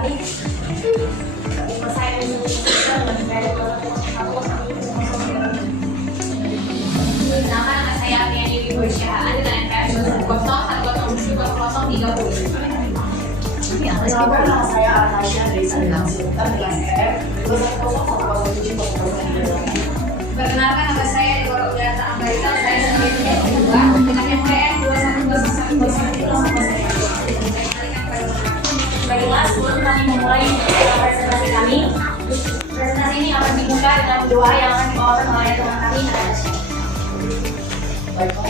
tadi saya nama saya Ariani Wibosyah, ada dengan NPM 101101030. Nama saya Anasia dari Sadang Sultan kelas R 2101010. Perkenalkan, nama saya Dora Udara Ambarita, saya sebagai kedua dengan NPM 212101030. Baiklah, sebelum kami memulai presentasi kami, presentasi ini akan dibuka dengan doa yang akan dibawakan oleh teman kami, Anasia. Baiklah,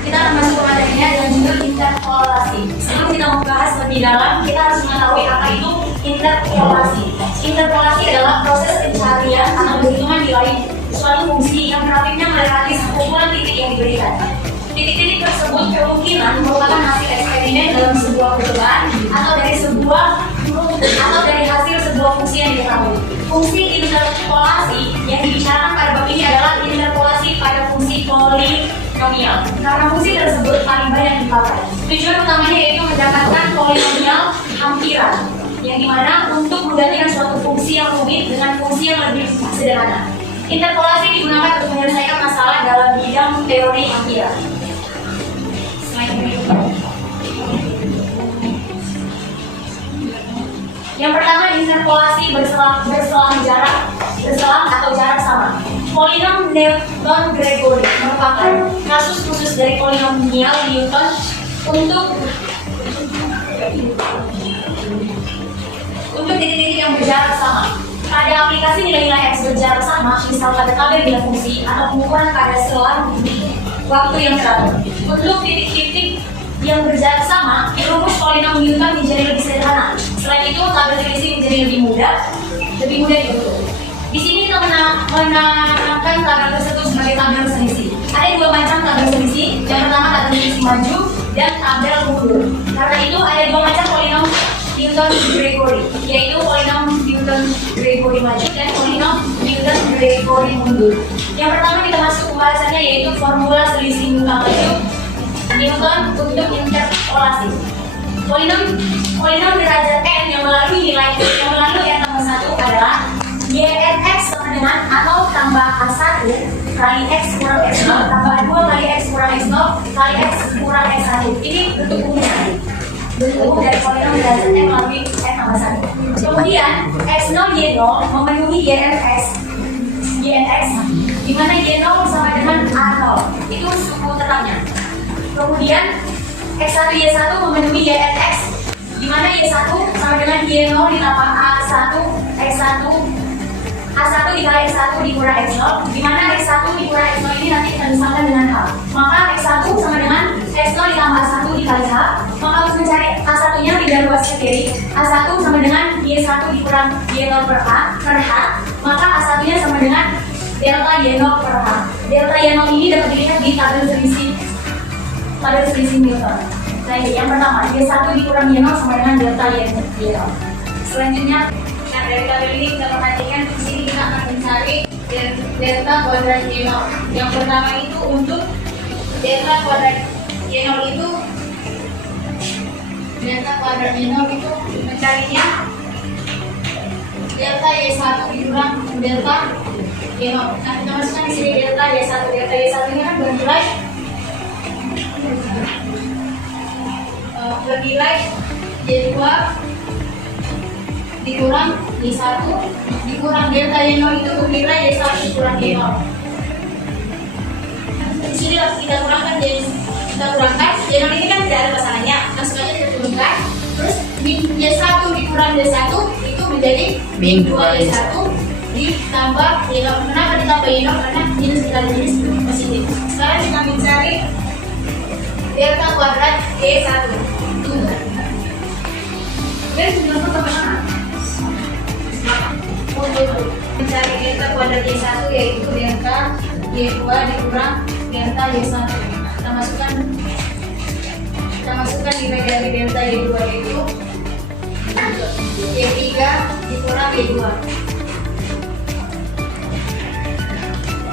kita akan masuk ke materinya dengan judul interpolasi. Sebelum kita membahas lebih dalam, kita harus mengetahui apa itu interpolasi. Interpolasi adalah proses pencarian atau perhitungan nilai suatu fungsi yang relatifnya mendekati kumpulan titik yang diberikan. Titik-titik tersebut kemungkinan merupakan hasil eksperimen dalam sebuah percobaan atau dari hasil sebuah fungsi yang diketahui. Fungsi interpolasi yang dibicarakan pada bab ini adalah interpolasi pada fungsi polinomial. Karena fungsi tersebut paling banyak dipakai. Tujuan utamanya yaitu mendapatkan polinomial hampiran, yang dimana untuk menggantikan suatu fungsi yang rumit dengan fungsi yang lebih sederhana. Interpolasi digunakan untuk menyelesaikan masalah dalam bidang teori hampiran. Yang pertama, interpolasi berselang atau jarak sama. Polinom Newton-Gregory merupakan kasus khusus dari polinomial Newton untuk titik-titik yang berjarak sama. Pada aplikasi nilai-nilai X berjarak sama, misal pada tabel nilai fungsi atau pengukuran pada selang waktu yang teratur. Untuk titik-titik yang berjarak sama, rumus polinom Newton menjadi lebih sederhana. Selain itu, tabel selisih menjadi lebih mudah dibentuk. Di sini kita menamakan tabel tersebut sebagai tabel selisih. Ada dua macam tabel selisih. Yang pertama tabel selisih maju dan tabel mundur. Karena itu ada dua macam polinom Newton-Gregory, yaitu polinom Newton-Gregory maju dan polinom Newton-Gregory mundur. Yang pertama kita masuk pembahasannya yaitu formula selisih muka maju Newton untuk interpolasi. Polinom derajat n yang melalui n tambah 1 adalah YNX sama dengan atau tambah A1 kali X kurang X0 tambah 2 kali X kurang X0 kali X kurang X1. Ini bentuk umumnya. Bentuk dari polinom derajat n melalui n tambah 1. Kemudian X0 Y0 memenuhi YNX, di mana Y0 sama dengan A0. Itu suku tetapnya. Kemudian X1 Y1 memenuhi YNX, di mana Y1 sama dengan Y0 ditambah A1 X1 A1 dikali X1 dikurang X0, di mana X1 dikurang X0 ini nanti kita misalkan dengan H. Maka X1 sama dengan X0 ditambah A1 dikali H. Maka untuk mencari A1 nya tidak luas ke kiri, A1 sama dengan Y1 dikurang Y0 per H. Maka A1 nya sama dengan delta Y0 per H. Delta Y0 ini dapat dilihat di tabel selisih Newton. Nah, yang pertama, Y1 dikurang Y0 sama dengan delta Y0. Selanjutnya, dari tabel ini kita perhatikan di sini kita akan mencari delta kuadrat Y0. Yang pertama itu untuk delta kuadrat Y0 itu mencarinya delta Y1 dikurang delta Y0. Nah, kita masukkan di sini delta Y1. Delta Y1 ini kan bernilai Y2 dikurang Y1 dikurang delta Y0 itu bernilai Y1 dikurang Y0. Di sini kita kurangkan Y0 ini kan tidak ada pasangannya, langsung aja kita turunkan. Terus min Y1 dikurang Y1 itu menjadi min 2Y1 ditambah Y0. Kenapa ditambah Y0? Karena minus dikali minus positif. Sekarang kita mencari delta kuadrat Y1. Jadi sudah teman-teman untuk mencari delta kuadrat Y1 yaitu delta Y2 dikurang delta Y1. Kita masukkan nilai dari delta Y2 yaitu Y3 dikurang Y2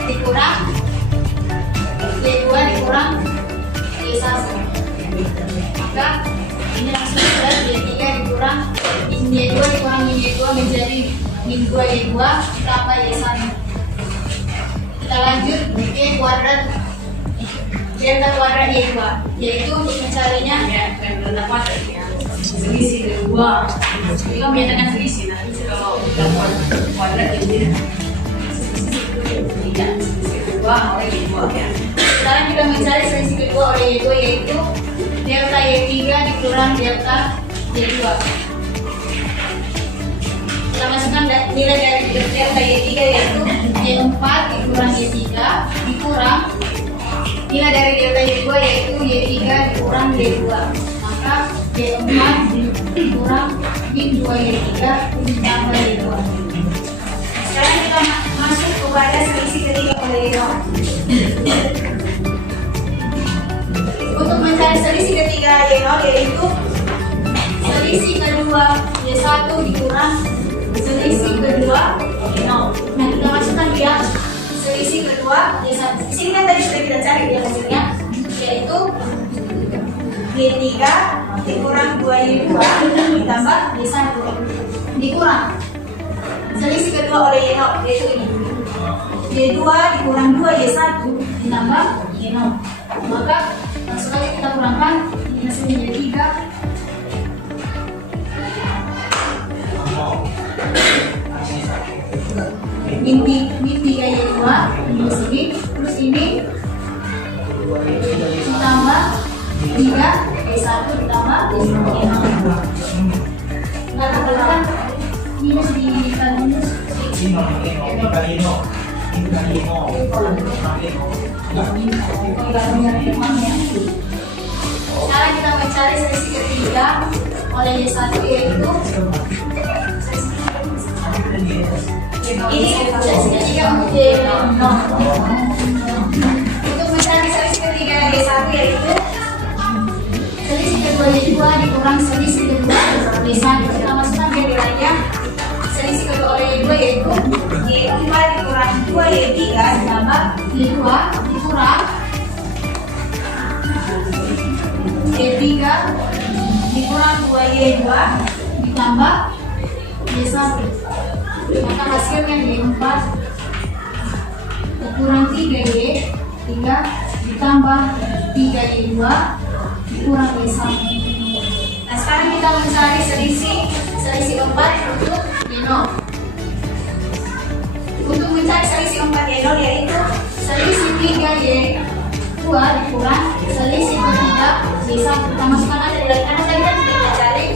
dikurang Y2 dikurang Y1. Maka ini langsung sudah Y3 dikurang min Y2 dikurang min Y2 menjadi min 2Y2 tambah Y1. Kita lanjut Y kuadrat delta kuadrat Y2 yaitu untuk mencarinya delta kuadrat ya. Selisih dari 2. Jika menyatakan selisih, nanti kalau delta kuadrat jadi tidak selisih kedua oleh Y2 ya. sekarang kita mencari selisih kedua oleh Y2 yaitu delta Y3 dikurang delta Y2. Kita masukkan nilai dari delta Y3 yaitu Y4 dikurang Y3 dikurang nilai dari delta Y2 yaitu Y3 dikurang Y2. Maka Y4 dikurang min 2Y3 ditambah Y2. Sekarang kita masuk kepada selisih ketiga oleh Y0. Untuk mencari selisih ketiga Y0 yaitu selisih kedua Y1 dikurang selisih kedua Y0. Nah, kita masukkan dia selisih kedua Y1. Di sini kan tadi sudah kita cari dia hasilnya yaitu Y3 dikurang 2Y2 ditambah Y1 dikurang selisih kedua oleh Y0 yaitu ini Y2 dikurang 2Y1 ditambah Y0. Maka langsung saja kita kurangkan ini hasilnya Y3 min 3Y2 minus ini plus ini ditambah 3Y1 ditambah Y0. Nggak terkeluarkan minus dikali minus sekarang kita mencari selisih ketiga oleh Y1 yaitu ini selisih ketiga untuk Y0. Untuk mencari selisih ketiga Y1 yaitu selisih kedua Y2 dikurang selisih kedua Y1. Kita masukkan dia nilainya selisih kedua oleh Y2 yaitu Y5 dikurang 2Y3 ditambah Y2 dikurang Y3 dikurang 2Y2 ditambah Y1. Maka hasilnya Y4 dikurang 3Y3 ditambah 3Y2 dikurang Y1. Nah, sekarang kita mencari selisih 4 untuk Y0. Untuk mencari selisih 4 Y0 yaitu selisih 3Y2 dikurang selisih 3 Y1. Kita masukkan aja dari kanan tadi kan sudah kita cari.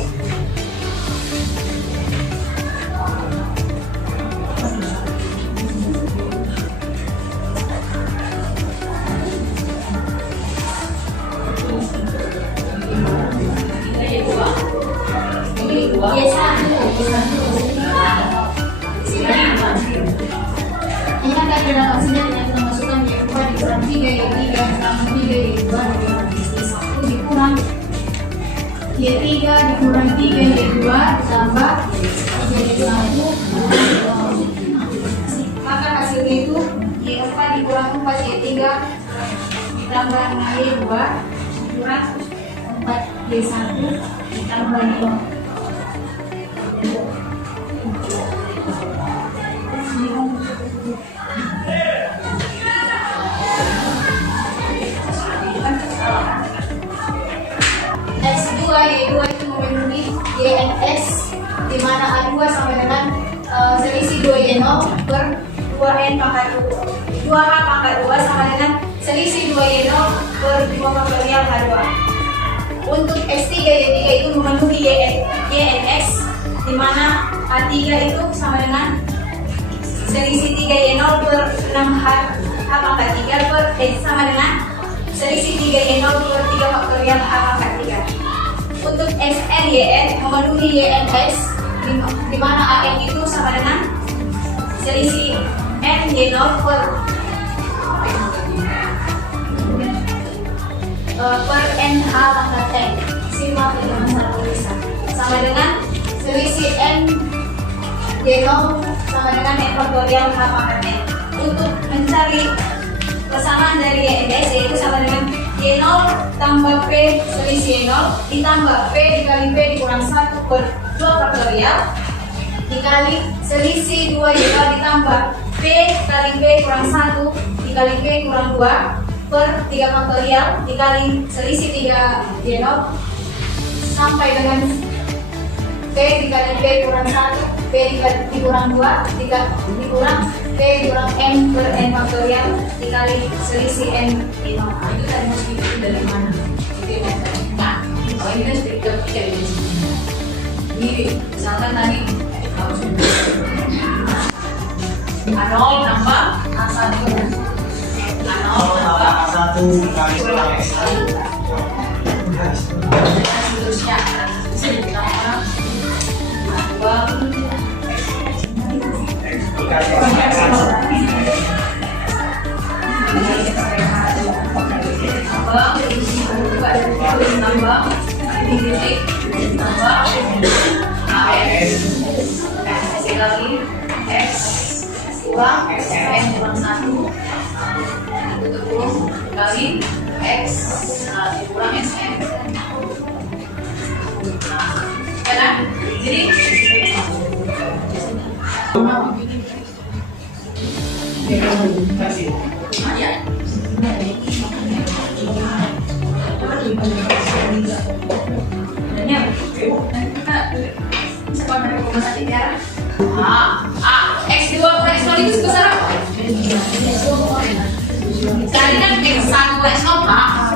Ini kan tadi dalam hasilnya kita masukkan Y2 dikurang 3Y3 ditambah 3Y2 dikurang Y3 dikurang 3Y2 ditambah 3Y1. Maka hasilnya itu Y4 dikurang 4Y3 ditambah 6Y2 dikurang 4Y1 ditambah Y0. S2 Y2 itu memenuhi YNS di mana A2 sama dengan selisih 2Y0 per 2N pangkat 2H pangkat 2 sama dengan selisih 2Y0 per 2 faktorial H2. Untuk S3 Y3 itu memenuhi YN Y and X, di mana A3 itu sama dengan selisih 3Y0 per 6H pangkat 3 per X sama dengan selisih 3Y0 per 3 faktorial H pangkat 3. Untuk Xn, Yn memenuhi Y and X, di mana An itu sama dengan selisih N Y0 per NH pangkat N. Simak dengan cara tulisan. Sama dengan selisih N Y0 sama dengan N faktorial H pangkat N. Untuk mencari persamaan dari Y and X, yaitu sama dengan Y0 tambah P selisih Y0 ditambah P dikali P dikurang 1 per 2 faktorial dikali selisih 2Y0 ditambah P kali P kurang 1 dikali P kurang 2 per 3 faktorial dikali selisih 3Y0 sampai dengan P dikali P kurang 1 P dikurang 2 dikurang P dikurang N per N faktorial dikali selisih N Y0. Itu tadi mesti itu dari mana? Itu yang tadi. Nah, kalau ini kan sudah kita pikir di sini. Ini misalkan tadi harus A0 tambah A1. A0 tambah A1 kali X. seterusnya bisa ditambah A2 tambah titik tambah AX sekali X kurang N kurang 1 itu kurang kali X kurang SN. Ya kan? Jadi ya. X2 per X0 itu sebesar apa? Tadi kan X1 per X0 H.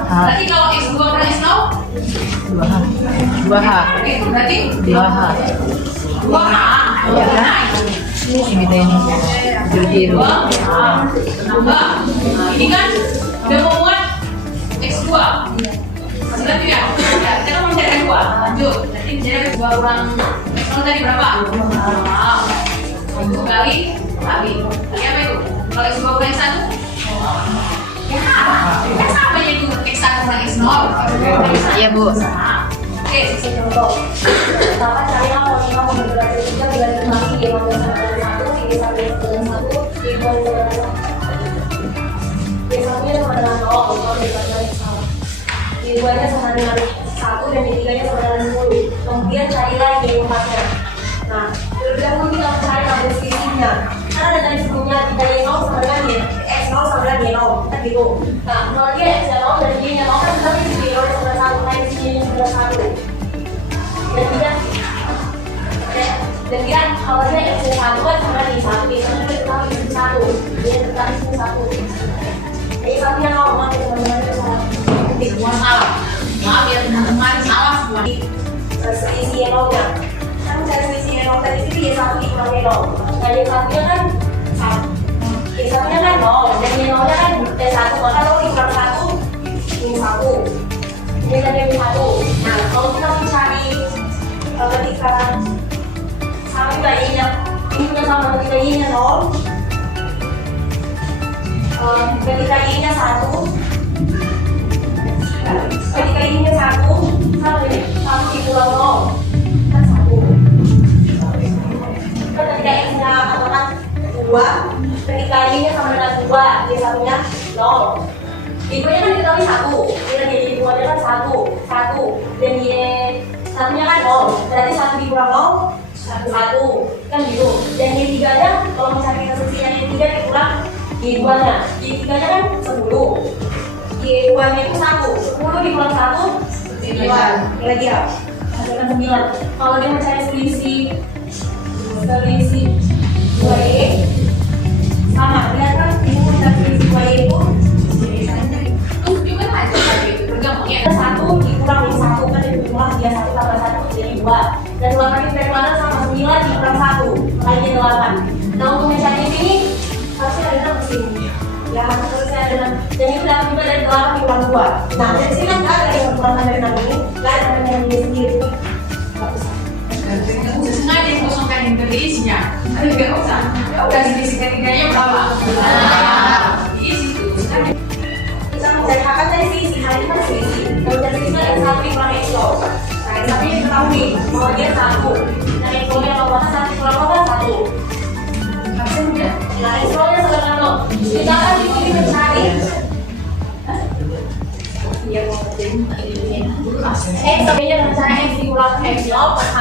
Berarti kalau X2 per X0 2H. Berarti 2H. 2H. Ini yang biru. Tambah. Ini kan udah membuat X2. Masih lanjut ya? Kita kan mau mencari X2. Lanjut. Jadi mencari X2 kurang X0 tadi berapa? 1 kali AB. Kali apa itu? Kalau X2 kurang X1? Ya, kan sama aja itu X1 kurang X0. Iya, Bu. Oke, Kasih contoh. Pertama carilah polinoma bergerak ketiga bergantung lagi Y sama dengan 1, Y sama dengan 1, Y sama dengan 1. Y satunya sama dengan 0, kalau dibandingkan yang sama. Y duanya sama dengan 1 dan Y tiganya sama dengan 10. Kemudian carilah Y empatnya. Nah, terlebih dahulu kita mencari tabel selisihnya. Karena ada tadi sebelumnya kita Y0 sama dengan Y, X0 sama dengan Y0, kan gitu. Nah, kalau dia X0 dan Y-nya 0 kan berarti Y0 sama dengan 1, naik Y-nya sama dengan 1. Dan dia kalau dia X1 kan sama di 1, Y1 kan tetap di 1, dia tetap di 1. Y1 nya 0, maka teman-teman itu salah. Ketik semua salah. Maaf ya teman-teman, salah semua. Selisih Y0 nya. Kan mencari selisih Y0 tadi itu Y1 dikurang Y0. Nah Y1 nya kan 1. Y1 nya kan 0, dan Y0 nya kan Y1, maka kalau dikurang 1, ini 1. Ini tadi ini 1. Nah kalau kita mencari ketika sama juga Y-nya, ini punya sama ketika Y-nya 0, ketika Y-nya 1, ketika Y-nya 1, sama ini 1 dikurang 0 kan 1. Ketika X-nya katakan 2, ketika Y-nya sama dengan 2, Y1-nya 0. Y-nya kan diketahui 1, kita jadi Y-nya kan 1, dan Y1-nya kan 0, berarti 1 dikurang 0, 1, kan gitu. Dan Y3-nya, kalau misalnya kita selisihnya Y3 dikurang Y2-nya, Y3-nya kan 10, Y2-nya itu 1, 10 dikurang 1, 9, lagi ya, hasilkan 9. Kalau dia mencari selisih 2Y, sama, lihat kan, ini mencari selisih 2Y itu Tunjukkan aja tadi itu bergabungnya. 1 dikurang Y1 kan dikurang dia 1 tambah 1 jadi 2. dan 8 dibagi 8 sama 9 dikurang 1 kali 8. Nah untuk mencari ini harusnya ada 6 di sini. Ya harusnya ada 6 dan itu dapat juga dari 8 dikurang 2. Nah dari sini kan nggak ada yang kurang dari 6 ini, nggak ada yang dia sendiri. Sengaja dikosongkan yang terisinya. Ada juga usah. Ya udah diisi ketiganya berapa? Nah, diisi itu. Kita mencari akan dari sisi hari ini kan sisi. Kalau dari sisi ada 1 dikurang X loh. Nah yang satu ini ketahui bahwa dia 1. Nah yang kemudian kalau mana 1 dikurang 1. Harusnya udah. Nah X nya sekarang loh. Kita akan ikuti mencari. Iya mau X sebenarnya mencari X dikurang X loh per H.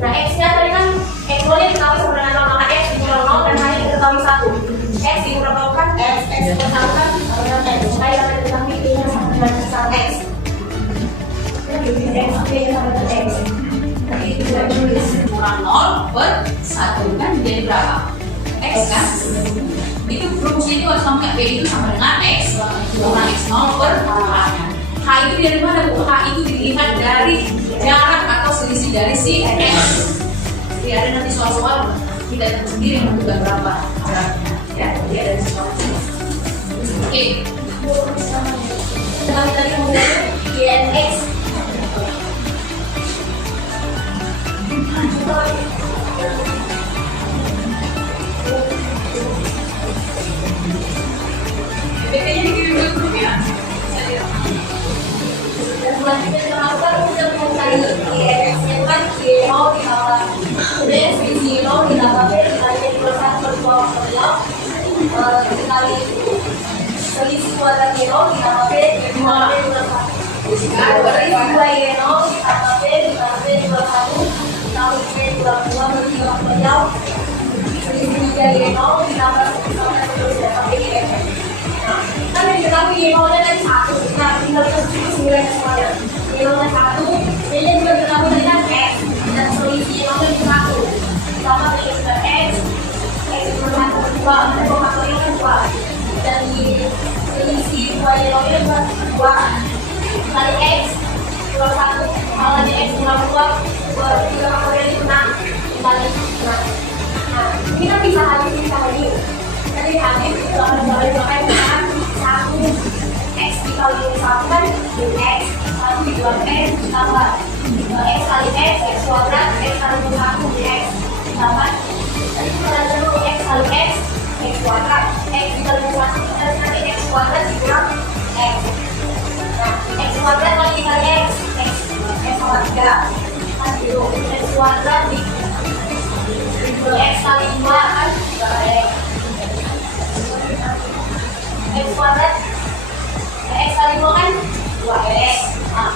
Nah X nya tadi kan X nya diketahui sama dengan 0 maka X dikurang 0 dan hanya diketahui 1. X dikurang 0 kan X dikurang 1 kan dengan X. Saya akan diketahui ini sama dengan besar X. X sama dengan X. Jadi itu tidak tulis Kurang 0 per 1 kan jadi berapa? X kan? Itu rumusnya itu harus kamu B itu sama dengan X kurang X0 per H. H itu dari mana Bu? H itu dilihat dari jarak atau selisih dari si X. Jadi ada nanti soal-soal tidak tahu sendiri menentukan berapa jaraknya. Ya, jadi ada di soal ini. Oke. kami tadi kemudian GNX. BT-nya dikirim dulu ya. Dan selanjutnya dilakukan untuk mencari GNX yang kan G0 ditambah kemudian selisih 0 ditambah B dikali N plus 1 per 2 dikali selisih kuadrat G0 ditambah B dikali B plus 1. Selisih 2 Y0 ditambah B ditambah B plus 1 dikali B kurang 2 per 3 per jauh. Selisih 3 Y0 ditambah terus dapat B kan yang diketahui Y0-nya tadi 1. Nah, tinggal kita substitusi nilainya semuanya. Y0-nya 1, Y-nya juga diketahui tadi kan X. Dan selisih Y0-nya itu 1. Sama dengan sudah X per 1 per 2, dan faktornya kan 2. Dan di selisih 2 Y0-nya juga 2. Kali X kurang 1, kalau lagi X kurang 2, 3 faktornya itu 6. Kali 6. Nah, ini kan bisa habis, bisa lagi. Jadi habis itu akan dibalik-balik dengan 1 X dikali 1 kan X 1 dikali X ditambah X kali X kuadrat X kali 1 X ditambah tadi kita belajar dulu X kali X kuadrat X dikali 1 dan nanti X kuadrat dikurang X. Nah X kuadrat kali dikali X sama 3 kan gitu X kuadrat di X kali 2 kan X X kuadrat X kali 2 kan 2X. Nah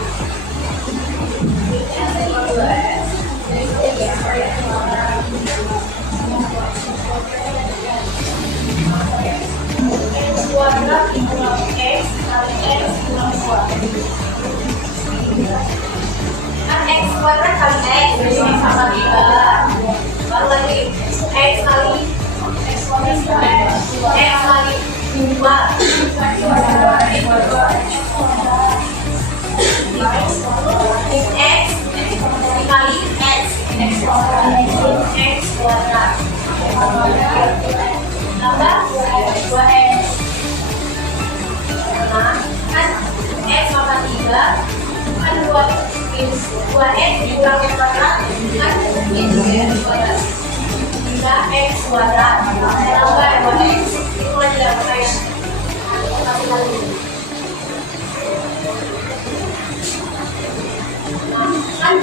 X kali 2X X kuadrat dikurang X kali X kurang 2 kan X kuadrat kali X jadi sama 3 baru lagi X kali X kuadrat X kali 2 X dikali X kuadrat tambah 2X. Nah kan X sama 3 kan 2X dikurang X kuadrat kan itu ya kuadrat 3X kuadrat tambah 2X itu lagi dapat X kasih lagi. Nah kan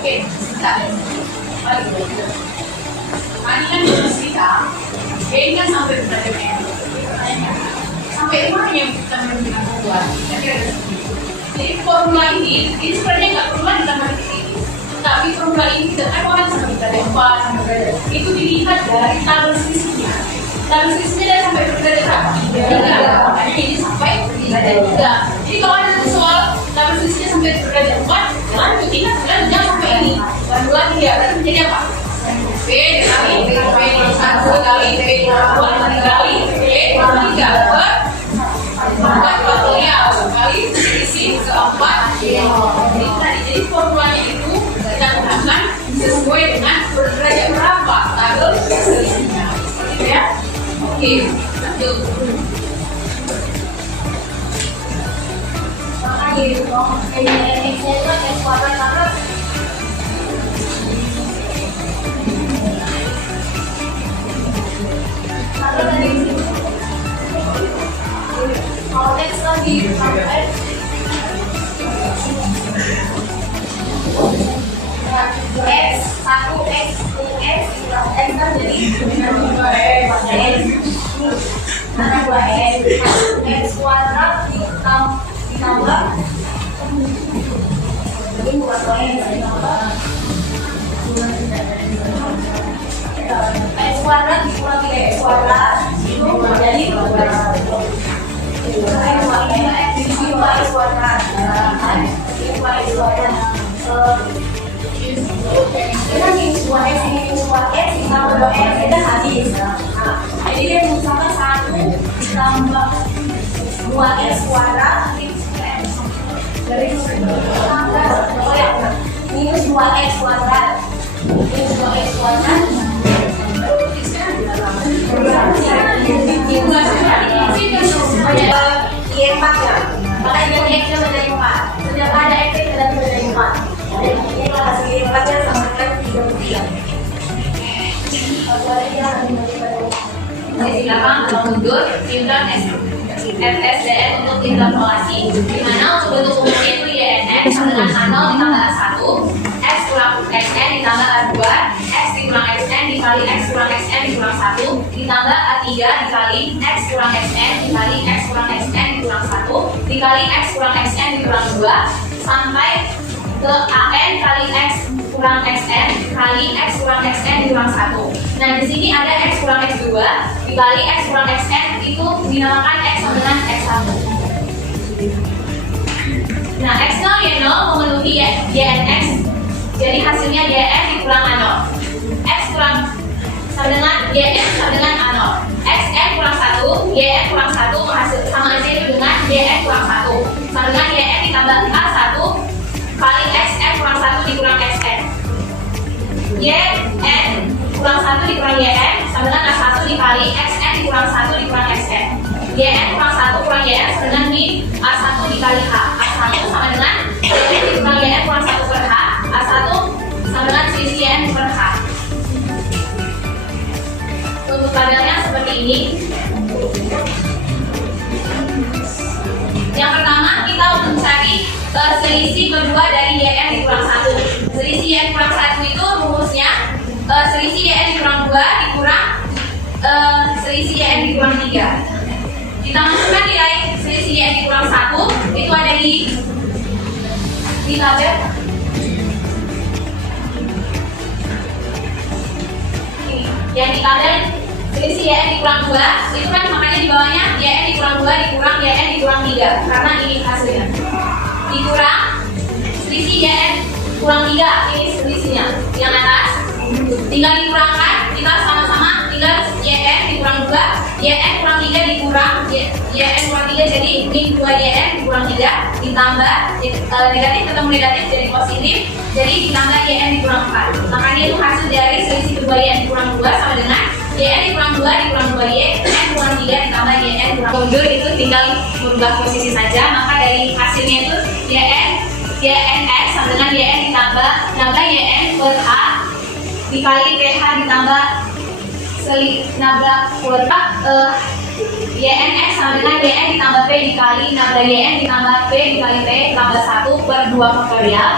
Oke, sebentar. Balik dulu. Tadi kan jelas kita, ini kan sampai berapa M? Sampai mana yang kita menentukan membuat? Jadi formula ini sebenarnya nggak perlu lagi ditambah di sini. Tapi formula ini tidak ada orang sampai berada 4, sampai berada. Itu dilihat dari tabel selisihnya. Tabel selisihnya dari sampai berada berapa? 3. Makanya ini sampai berada 3. Jadi kalau ada soal tabel selisihnya sampai berada 4, lanjut ingat jangan sampai ini. Lanjut lagi ya, berarti menjadi apa? B dikali B dikali 1 kali B dikali 2 kali B dikali 3 per 4 faktorial kali selisih keempat Jadi formulanya itu kita gunakan sesuai dengan derajat berapa tabel selisihnya. Gitu ya. Oke, lanjut. Maka gitu dong, X-nya itu kan X kuadrat karena dari sini. Kalau X lagi sampai X 1 X 2 X X kan jadi 2X karena 2X X kuadrat ditambah ini bukan 2X ditambah X kuadrat dikurang 3X kuadrat itu menjadi 2X kuadrat kita minus 2X ini minus 2X ditambah 2X kita habis. Nah, jadi dia misalkan 1 ditambah 2X kuadrat dari minus 2X kuadrat minus 2X kuadrat Y 4 ya, maka jadi X nya menjadi 4 setiap ada X nya menjadi 4. Ini hasil Y4-nya sama dengan 33. Oke, silakan mundur timbulan FSDN untuk interpolasi, di mana untuk bentuk umumnya itu YNX sama dengan A0 ditambah A1, X kurang XN ditambah A2, X dikurang XN dikali X kurang XN dikurang 1, ditambah A3 dikali X kurang XN dikali X kurang XN dikurang 1, dikali X kurang XN dikurang 2, sampai ke AN kali X kurang XN kali X kurang XN dikurang 1. Nah, di sini ada X kurang X2 dikali X kurang XN itu dinamakan X sama dengan X1. Nah, X0 Y0 memenuhi YNX, jadi hasilnya YN dikurang A0. X kurang sama dengan YN sama dengan A0. XN kurang 1, YN kurang 1 menghasil sama aja itu dengan YN kurang 1 sama dengan YN ditambah A1 kali XN kurang 1 dikurang XN. YN kurang 1 dikurang YN sama dengan A1 dikali XN dikurang 1 dikurang XN. YN kurang 1 kurang YN sama dengan min A1 dikali H. A1 sama dengan YN dikurang YN kurang 1 per H. A1 sama dengan selisih YN per H. Untuk tabelnya seperti ini. Yang pertama kita untuk mencari selisih kedua dari YN dikurang 1. Selisih YN kurang 1 itu rumusnya selisih YN dikurang 2 dikurang selisih YN dikurang 3. Kita masukkan nilai selisih YN dikurang 1 itu ada di tabel. Yang di tabel selisih YN dikurang 2 itu kan makanya di bawahnya YN dikurang 2 dikurang YN dikurang 3 karena ini hasilnya dikurang selisih YN kurang 3 ini selisihnya yang atas tinggal dikurangkan kita sama-sama tinggal YN dikurang 2 YN kurang 3 dikurang YN kurang 3 jadi min 2 YN dikurang 3 ditambah negatif ketemu negatif jadi positif jadi ditambah YN dikurang 4 makanya itu hasil dari selisih kedua YN dikurang 2 sama dengan YN dikurang 2 dikurang 2 YN kurang 3 ditambah YN kurang mundur itu tinggal merubah posisi saja maka dari hasilnya itu YNX sama dengan YN ditambah YN per H dikali PH ditambah nabrak per YNX sama dengan YN ditambah P dikali nabrak YN ditambah P dikali P tambah 1 per 2 faktorial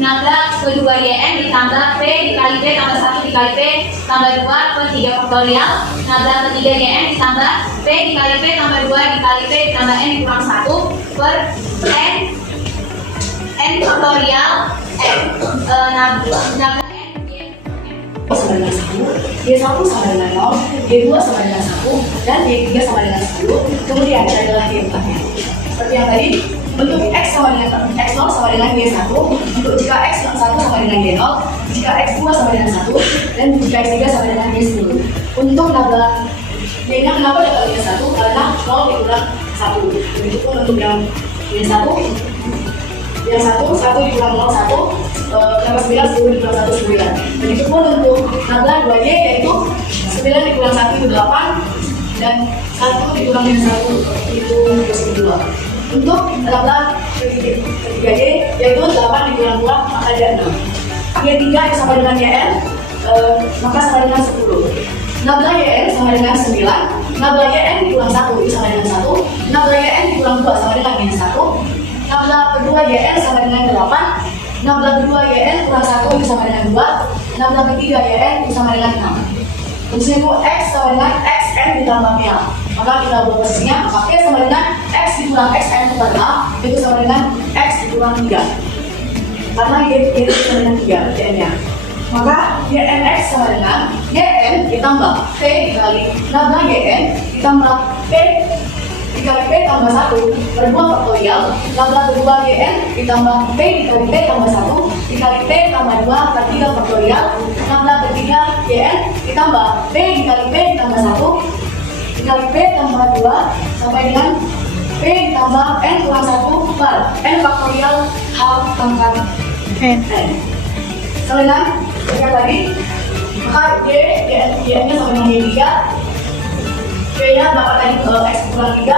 nabrak kedua YN ditambah P dikali P tambah 1 dikali P tambah 2 per 3 faktorial nabrak ketiga YN ditambah P dikali P tambah 2 dikali P tambah N kurang 1 per N faktorial nabrak sama dengan 1, Y1 sama dengan 0, Y2 sama dengan 1, dan Y3 sama dengan 10. Kemudian adalah Y4 nya. Seperti yang tadi, untuk X sama dengan X0 sama dengan Y1, untuk jika X1 sama dengan Y0, jika X2 sama dengan 1, dan jika X3 sama dengan Y10. Untuk nabla Y-nya kenapa dapat Y1? Karena 0 dikurang 1. Begitupun untuk yang Y1, yang 1 dikurang 0, 1 tambah 9, 10 dikurang 1, 9. Begitu pun untuk nabla 2Y yaitu 9 dikurang 1 itu 8 dan 1 dikurang minus 1 itu 2. Untuk nabla ketiga Y yaitu 8 dikurang 2 maka ada 6. Y3 yang sama dengan YN maka sama dengan 10. Nabla YN sama dengan 9, nabla YN dikurang 1 itu sama dengan 1, nabla YN dikurang 2 sama dengan minus 1, nabla kedua YN sama dengan 8, nabla kedua YN kurang 1 itu sama dengan 2, nabla ketiga YN itu sama dengan 6. Terus itu X sama dengan XN ditambah P. Maka kita buat posisinya, maka P sama dengan X dikurang XN per A itu sama dengan X dikurang 3. Karena Y itu sama dengan 3 YN-nya. Maka YNX sama dengan YN ditambah P dikali nabla YN ditambah P dikali P tambah 1 per 2 faktorial nabla kedua YN ditambah P dikali P tambah 1 dikali P tambah 2 per 3 faktorial nabla ketiga YN ditambah P dikali P tambah 1 dikali P tambah 2 sampai dengan P ditambah N kurang 1 per N faktorial H pangkat N. Sama dengan lihat lagi, maka Y-nya sama dengan Y3, Y-nya dapat tadi X kurang 3,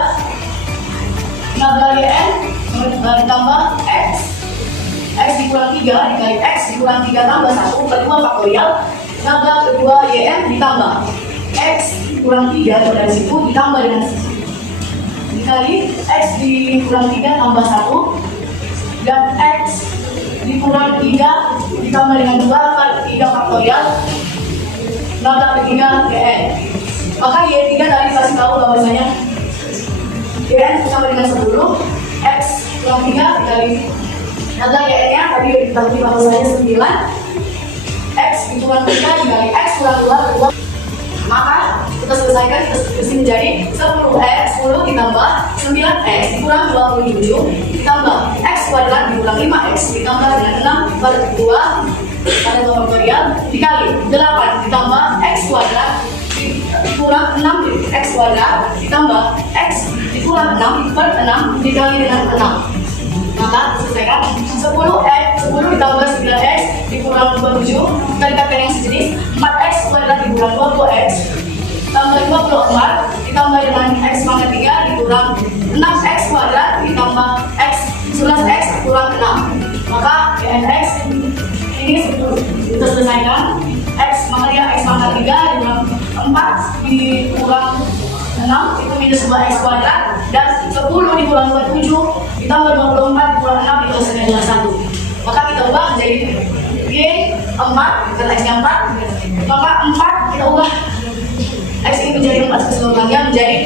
nabla YN ditambah X dikurang 3 dikali X dikurang 3 tambah 1 per 2 faktorial, nabla kedua YN ditambah X kurang 3 dari situ ditambah dengan dikali X dikurang 3 tambah 1 dan X dikurang 3 ditambah dengan 2 per 3 faktorial nabla ketiga YN. Maka Y3 tadi kasih tahu bahwasanya YN sama dengan 10, X kurang 3 dikali nabla YN-nya tadi dibagi bahwasanya 9, X dikurang 3 dikali X kurang 2 per 2. Maka kita selesaikan, kita substitusi menjadi 10X 10 ditambah 9X dikurang 27 ditambah X kuadrat dikurang 5X ditambah dengan 6 per 2 pada faktorial dikali 8 ditambah X kuadrat dikurang 6 X kuadrat ditambah X dikurang 6 per 6 dikali dengan 6. Maka selesaikan 10 ditambah 9X dikurang 27 kita dikatakan yang sejenis 4X kuadrat dikurang 20X tambah 24 ditambah dengan X pangkat 3 dikurang 6X kuadrat ditambah X 11X kurang 6. Maka YNX ini kita selesaikan X maka dia X pangkat 3 dikurang 4 dikurang 6 itu minus 2X kuadrat dan 10 dikurang 27 ditambah 24 dikurang 6 itu hasilnya adalah 1. Maka kita ubah menjadi Y 4 dan X-nya 4 maka 4 kita ubah X ini menjadi 4 keseluruhannya menjadi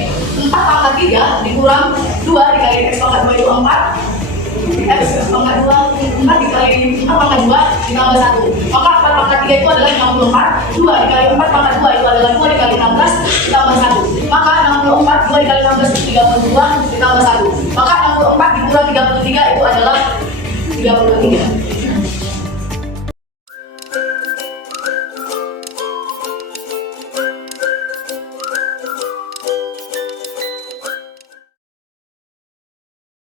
4 pangkat 3 dikurang 2 dikali X pangkat 2 itu 4 X pangkat 2 4 dikali 4 pangkat 2 ditambah 1 maka 4 pangkat 3 itu adalah 64 2 dikali 4 pangkat 2 itu adalah 2 dikali 16 ditambah 1 maka 64 2 dikali 16 32 ditambah 1 maka 64 dikurang 33 itu adalah 33.